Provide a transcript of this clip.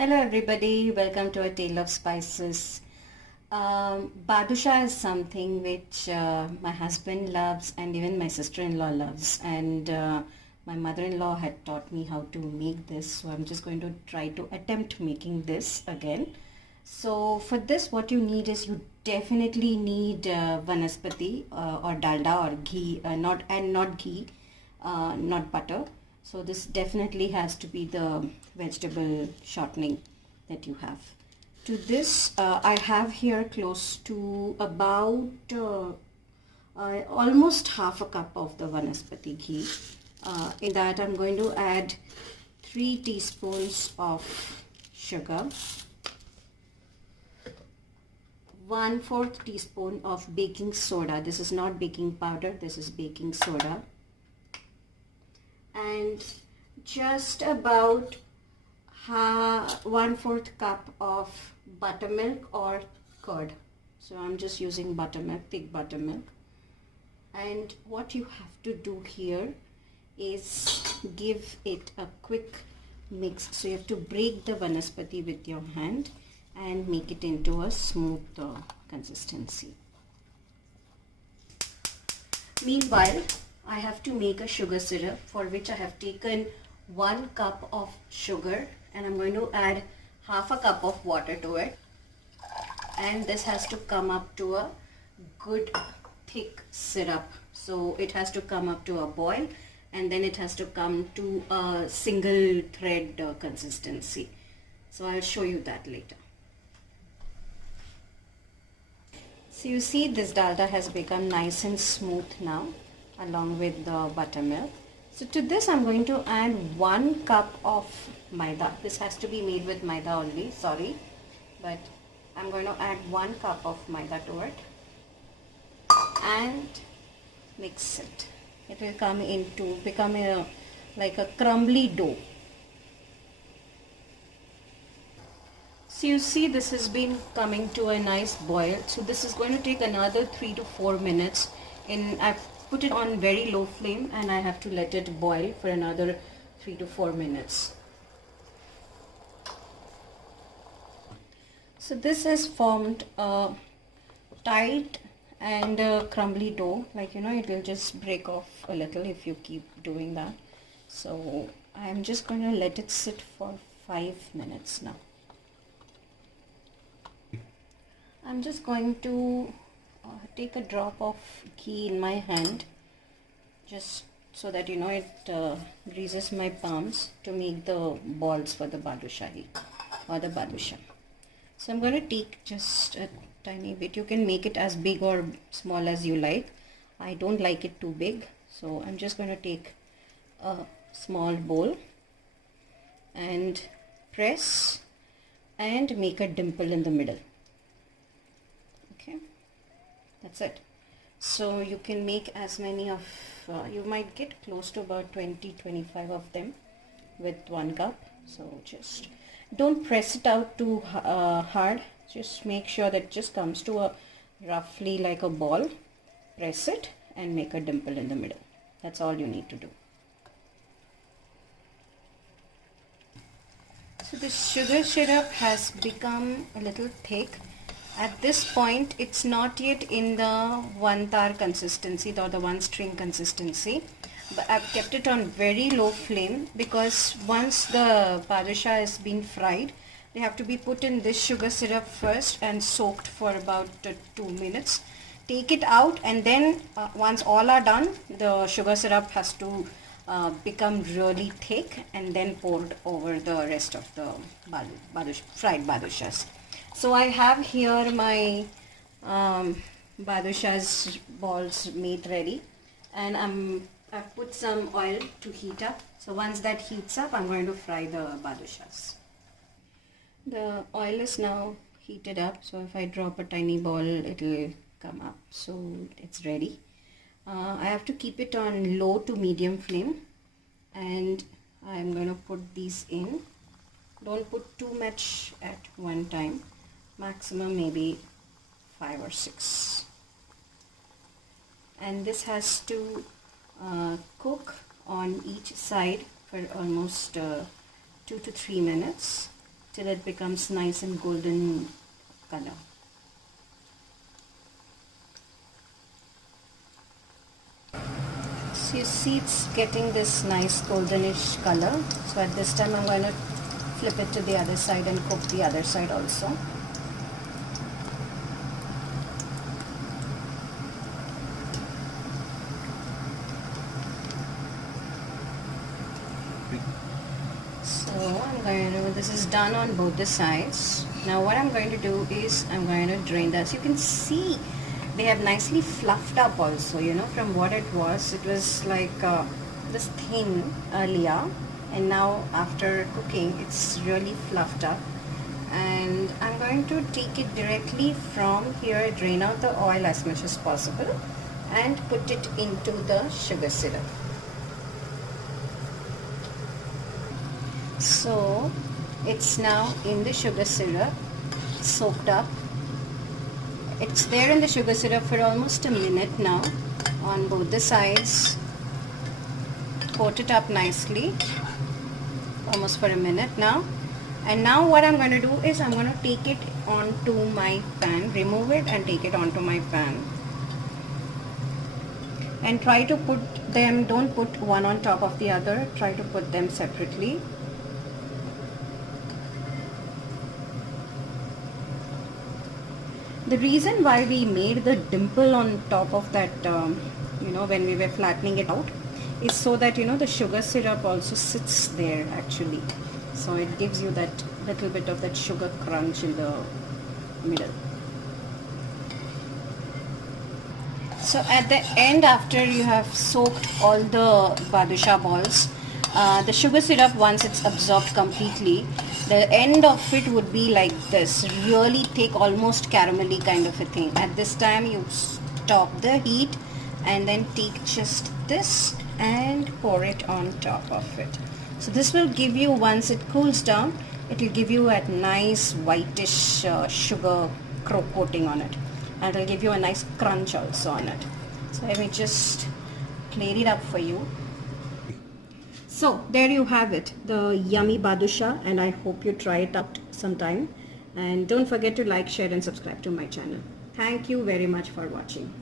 Hello everybody, welcome to A Tale of Spices. Badusha is something which my husband loves and even my sister-in-law loves, and my mother-in-law had taught me how to make this, so I'm just going to try to attempt making this again. So for this what you need is you definitely need vanaspati or dalda or ghee, not ghee, not butter. So this definitely has to be the vegetable shortening that you have. To this I have here close to about almost half a cup of the vanaspati ghee. In that I'm going to add 3 teaspoons of sugar, 1/4 teaspoon of baking soda. This is not baking powder, this is baking soda. And just about 1/4 cup of buttermilk or curd. So I'm just using buttermilk, thick buttermilk. And what you have to do here is give it a quick mix. So you have to break the vanaspati with your hand and make it into a smooth consistency. Meanwhile, I have to make a sugar syrup, for which I have taken 1 cup of sugar and I'm going to add half a cup of water to it, and this has to come up to a good thick syrup. So it has to come up to a boil and then it has to come to a single thread consistency. So I'll show you that later. So you see this dalda has become nice and smooth now along with the buttermilk. So to this I'm going to add 1 cup of maida. This has to be made with maida only, sorry, but I'm going to add 1 cup of maida to it and mix it. It will become like a crumbly dough. So you see this has been coming to a nice boil. So this is going to take another 3 to 4 minutes. I've put it on very low flame and I have to let it boil for another 3 to 4 minutes. So this has formed a tight and crumbly dough, like it will just break off a little if you keep doing that. So I'm just going to let it sit for 5 minutes now. I'm just going to take a drop of ghee in my hand, just so that it greases my palms to make the balls for the badushahi or the badusha. So I'm going to take just a tiny bit. You can make it as big or small as you like. I don't like it too big, so I'm just going to take a small bowl and press and make a dimple in the middle. Okay, that's it. So you can make as many of you might get close to about 20-25 of them with 1 cup. So just don't press it out too hard. Just make sure that it just comes to a roughly like a ball. Press it and make a dimple in the middle. That's all you need to do. So the sugar syrup has become a little thick. At this point it's not yet in the 1 tar consistency or the 1 string consistency, but I've kept it on very low flame because once the badusha has been fried, they have to be put in this sugar syrup first and soaked for about 2 minutes. Take it out and then once all are done, the sugar syrup has to become really thick and then poured over the rest of the fried badushas. So I have here my badusha's balls made ready, and I've put some oil to heat up. So once that heats up, I'm going to fry the badushas. The oil is now heated up, so if I drop a tiny ball, it will come up. So it's ready. I have to keep it on low to medium flame, and I'm going to put these in. Don't put too much at one time. Maximum maybe 5 or 6, and this has to cook on each side for almost 2 to 3 minutes. till it becomes nice and golden color. So you see it's getting this nice goldenish color. So at this time I'm going to flip it to the other side and cook the other side also. So this is done on both the sides. Now what I'm going to do is I'm going to drain this. You can see they have nicely fluffed up also, you know, from what it was like this thin earlier, and now after cooking it's really fluffed up. And I'm going to take it directly from here, drain out the oil as much as possible and put it into the sugar syrup. So it's now in the sugar syrup, soaked up. It's there in the sugar syrup for almost a minute now on both the sides. Coat it up nicely, almost for a minute now. And now what I'm going to do is I'm going to take it onto my pan, remove it and take it onto my pan. And try to put them, don't put one on top of the other, try to put them separately. The reason why we made the dimple on top of that, you know, when we were flattening it out, is so that, you know, the sugar syrup also sits there actually. So it gives you that little bit of that sugar crunch in the middle. So at the end, after you have soaked all the Badusha balls, the sugar syrup, once it's absorbed completely, the end of it would be like this, really thick, almost caramelly kind of a thing. At this time you stop the heat and then take just this and pour it on top of it. So this will give you, once it cools down, it will give you a nice whitish sugar coating on it, and it will give you a nice crunch also on it. So let me just clear it up for you. So there you have it, the yummy Badusha, and I hope you try it out sometime. And don't forget to like, share and subscribe to my channel. Thank you very much for watching.